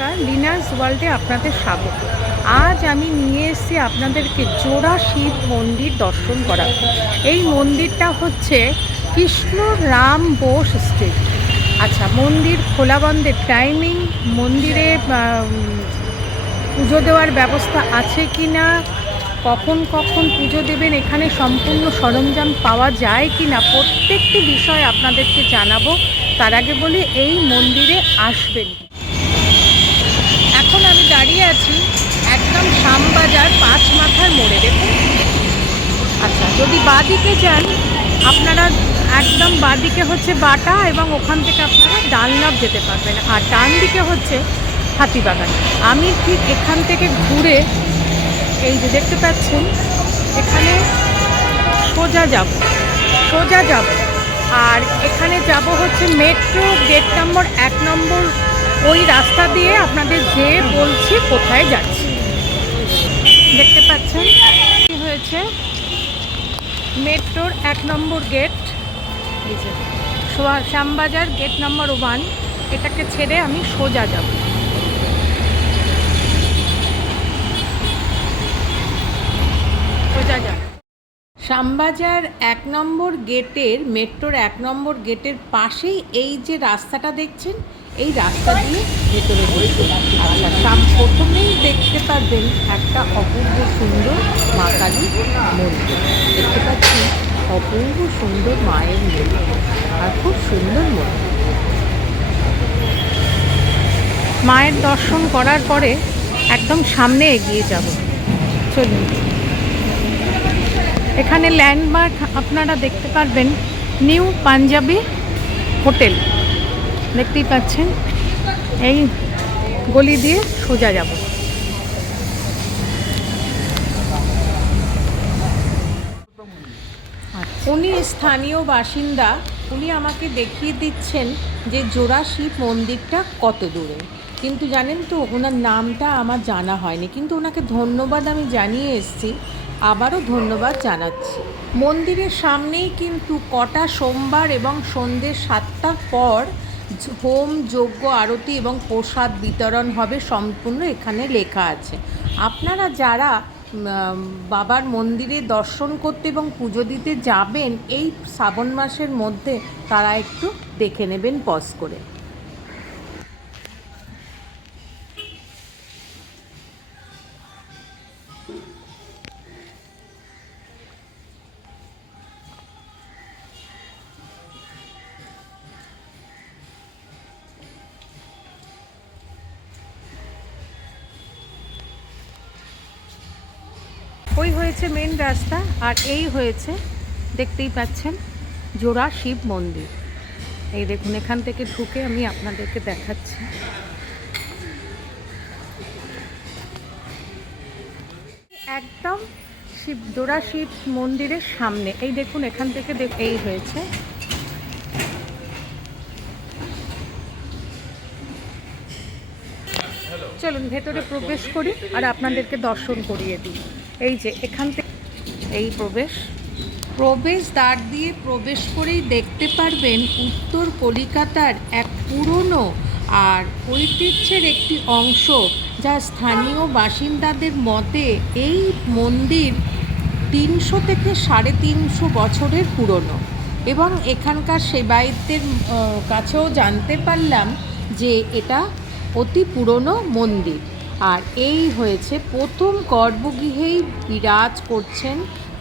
নমস্কার, লিনাস ওয়ার্ল্ডে আপনাদের স্বাগত। আজ আমি নিয়ে এসেছি আপনাদেরকে জোড়া শিব মন্দির দর্শন করা। এই মন্দিরটা হচ্ছে কৃষ্ণ রাম বোস স্ট্রিট। আচ্ছা, মন্দির খোলা বন্ধের টাইমিং, মন্দিরে পুজো দেওয়ার ব্যবস্থা আছে কি না, কখন কখন পুজো দেবেন, এখানে সম্পূর্ণ সরঞ্জাম পাওয়া যায় কি না, প্রত্যেকটি বিষয় আপনাদেরকে জানাবো। তার আগে বলি, এই মন্দিরে আসবেন। এখন আমি দাঁড়িয়ে আছি একদম শ্যামবাজার ৫ মাথার মোড়ে। দেখুন, আচ্ছা, যদি বাঁদিকে যান আপনারা, একদম বাঁদিকে হচ্ছে বাটা, এবং ওখান থেকে আপনারা ডানলপ যেতে পারবেন, আর ডান দিকে হচ্ছে হাতিবাগান। আমি ঠিক এখান থেকে ঘুরে, এই যে দেখতে পাচ্ছেন, এখানে সোজা যাব আর এখানে যাব হচ্ছে মেট্রো গেট নম্বর ১ নম্বর। ওই রাস্তা দিয়ে আপনাদের যেয়ে বলছি কোথায় যাচ্ছি। দেখতে পাচ্ছেন কি হয়েছে, মেট্রোর ১ নম্বর গেট, এই যে শ্যামবাজার গেট নম্বর 1। এটাকে ছেড়ে আমি সোজা যাব। শ্যামবাজার ১ নম্বর গেটের, মেট্রোর ১ নম্বর গেটের পাশেই এই যে রাস্তাটা দেখছেন, এই রাস্তা দিয়ে ভেতরে ঢুকতে। আচ্ছা, প্রথমেই দেখতে পারবেন একটা অপূর্ব সুন্দর মা কালী মন্দির। দেখতে পাচ্ছেন অপূর্ব সুন্দর মায়ের মন্দির, আর খুব সুন্দর মন্দির। মায়ের দর্শন করার পরে একদম সামনে এগিয়ে যাব। চলুন। এখানে ল্যান্ডমার্ক আপনারা দেখতে পারবেন, নিউ পাঞ্জাবি হোটেল। দেখতেই পাচ্ছেন, এই গলি দিয়ে সোজা যাব। উনি স্থানীয় বাসিন্দা, উনি আমাকে দেখিয়ে দিচ্ছেন যে জোড়া শিব মন্দিরটা কত দূরে। কিন্তু জানেন তো, ওনার নামটা আমার জানা হয়নি, কিন্তু ওনাকে ধন্যবাদ আমি জানিয়ে এসেছি, আবারও ধন্যবাদ জানাচ্ছি। মন্দিরের সামনেই কিন্তু কটা সোমবার এবং সন্ধ্যে ৭টার পর হোম, যজ্ঞ, আরতি এবং প্রসাদ বিতরণ হবে, সম্পূর্ণ এখানে লেখা আছে। আপনারা যারা বাবার মন্দিরে দর্শন করতে এবং পুজো দিতে যাবেন এই শ্রাবণ মাসের মধ্যে, তারা একটু দেখে নেবেন পজ করে। ওই হয়েছে মেন রাস্তা, আর এই হয়েছে, দেখতেই পাচ্ছেন, জোড়া শিব মন্দির। এই দেখুন, এখান থেকে ঢুকে আমি আপনাদেরকে দেখাচ্ছি। একদম জোড়া শিব মন্দিরের সামনে, এই দেখুন, এখান থেকে এই হয়েছে। চলুন ভেতরে প্রবেশ করি আর আপনাদেরকে দর্শন করিয়ে দিই। এই যে এখান থেকে এই প্রবেশ দ্বার দিয়ে প্রবেশ করেই দেখতে পারবেন উত্তর কলিকাতার এক পুরনো আর ঐতিহ্যের একটি অংশ, যা স্থানীয় বাসিন্দাদের মতে এই মন্দির ৩০০ থেকে ৩৫০ বছরের পুরনো। এবং এখানকার সেবায়েতদের কাছেও জানতে পারলাম যে এটা অতি পুরনো মন্দির। আর এই হয়েছে প্রথম গর্ভগৃহেই বিরাজ করছেন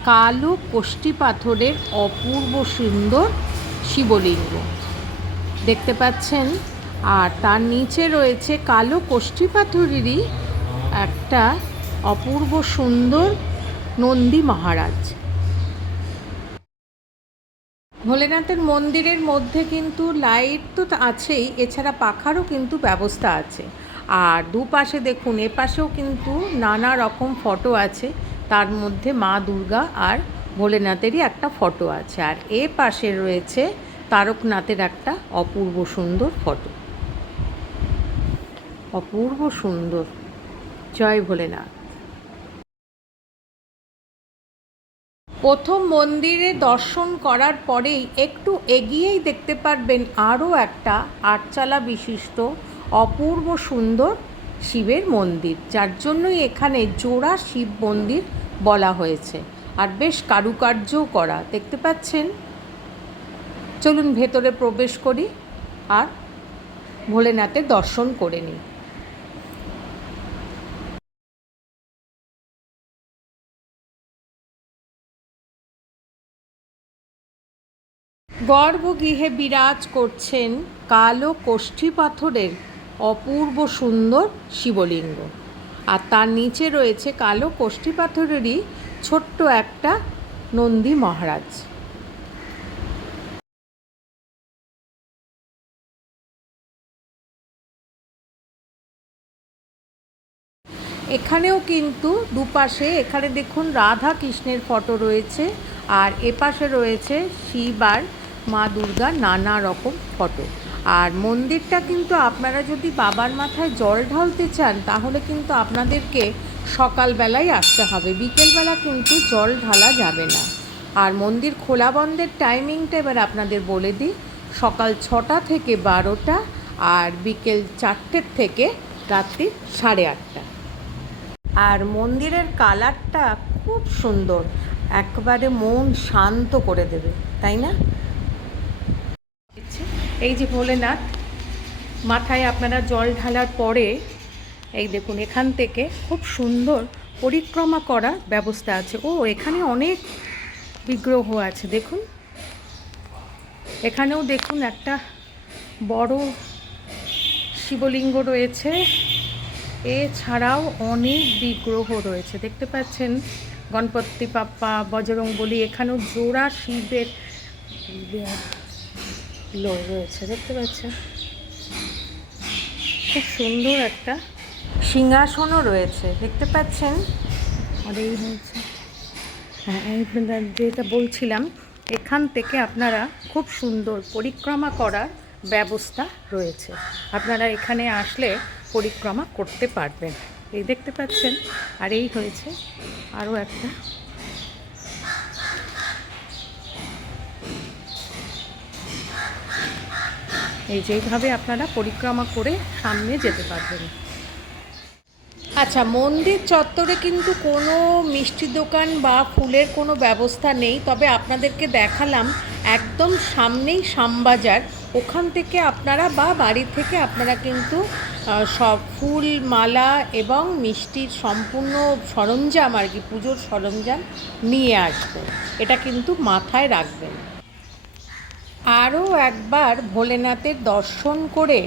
কালো কোষ্ঠী পাথরের অপূর্ব সুন্দর শিবলিঙ্গ, দেখতে পাচ্ছেন। আর তার নিচে রয়েছে কালো কোষ্ঠী পাথরেরই একটা অপূর্ব সুন্দর নন্দী মহারাজ। ভোলেনাথের মন্দিরের মধ্যে কিন্তু লাইট তো আছেই, এছাড়া পাখারও কিন্তু ব্যবস্থা আছে। আর দুপাশে দেখুন, এপাশেও কিন্তু নানা রকম ফটো আছে, তার মধ্যে মা দুর্গা আর ভোলেনাথেরই একটা ফটো আছে। আর এ পাশে রয়েছে তারকনাথের একটা অপূর্ব সুন্দর ফটো, অপূর্ব সুন্দর। জয় ভোলেনাথ। প্রথম মন্দিরে দর্শন করার পরেই একটু এগিয়েই দেখতে পারবেন আরও একটা ৮ চালা বিশিষ্ট অপূর্ব সুন্দর শিবের মন্দির, যার জন্যই এখানে জোড়া শিব মন্দির বলা হয়েছে। আর বেশ কারুকার্যও করা, দেখতে পাচ্ছেন। চলুন ভেতরে প্রবেশ করি আর ভোলেনাথের দর্শন করে নিই। গর্ভগৃহে বিরাজ করছেন কালো কোষ্ঠী পাথরের অপূর্ব সুন্দর শিবলিঙ্গ, আর তার নিচে রয়েছে কালো কোষ্ঠী পাথরেরই ছোট্ট একটা নন্দী মহারাজ। এখানেও কিন্তু দুপাশে, এখানে দেখুন রাধা কৃষ্ণের ফটো রয়েছে, আর এপাশে রয়েছে শিব আর মা দুর্গার নানা রকম ফটো। আর মন্দিরটা কিন্তু আপনারা যদি বাবার মাথায় জল ঢালতে চান তাহলে কিন্তু আপনাদেরকে সকালবেলায় আসতে হবে, বিকেলবেলা কিন্তু জল ঢালা যাবে না। আর মন্দির খোলা বন্ধের টাইমিংটা এবার আপনাদের বলে দিই, সকাল 6টা থেকে 12টা, আর বিকেল 4টের থেকে রাত্রি 8:30। আর মন্দিরের কালারটা খুব সুন্দর, একবারে মন শান্ত করে দেবে, তাই না? এই যে ভোলেনাথ, মাথায় আপনারা জল ঢালার পরে এই দেখুন এখান থেকে খুব সুন্দর পরিক্রমা করার ব্যবস্থা আছে। ও, এখানে অনেক বিগ্রহ আছে, দেখুন এখানেও দেখুন একটা বড় শিবলিঙ্গ রয়েছে, এছাড়াও অনেক বিগ্রহ রয়েছে, দেখতে পাচ্ছেন গণপতি বাপ্পা, বজরংবলী, এখানেও জোড়া শিবের রয়েছে, দেখতে পাচ্ছেন খুব সুন্দর একটা সিংহাসনও রয়েছে, দেখতে পাচ্ছেন। আর এই হচ্ছে, হ্যাঁ যেটা বলছিলাম, এখান থেকে আপনারা খুব সুন্দর পরিক্রমা করার ব্যবস্থা রয়েছে, আপনারা এখানে আসলে পরিক্রমা করতে পারবেন। এই দেখতে পাচ্ছেন। আর এই হয়েছে আরও একটা, এই যেইভাবে আপনারা পরিক্রমা করে সামনে যেতে পারবেন। আচ্ছা, মন্দির চত্বরে কিন্তু কোনো মিষ্টি দোকান বা ফুলের কোনো ব্যবস্থা নেই, তবে আপনাদেরকে দেখালাম একদম সামনেই শ্যামবাজার, ওখান থেকে আপনারা বা বাড়ি থেকে আপনারা কিন্তু সব ফুল, মালা এবং মিষ্টির সম্পূর্ণ সরঞ্জাম আর কি, পুজোর সরঞ্জাম নিয়ে আসবেন, এটা কিন্তু মাথায় রাখবেন। আরও একবার ভোলেনাথের দর্শন করে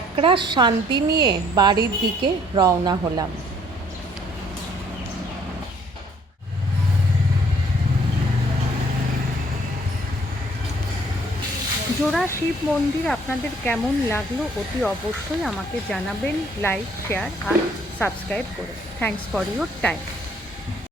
একরাশ শান্তি নিয়ে বাড়ির দিকে রওনা হলাম। জোড়া শিব মন্দির আপনাদের কেমন লাগলো অতি অবশ্যই আমাকে জানাবেন, লাইক, শেয়ার আর সাবস্ক্রাইব করে। Thanks for your time.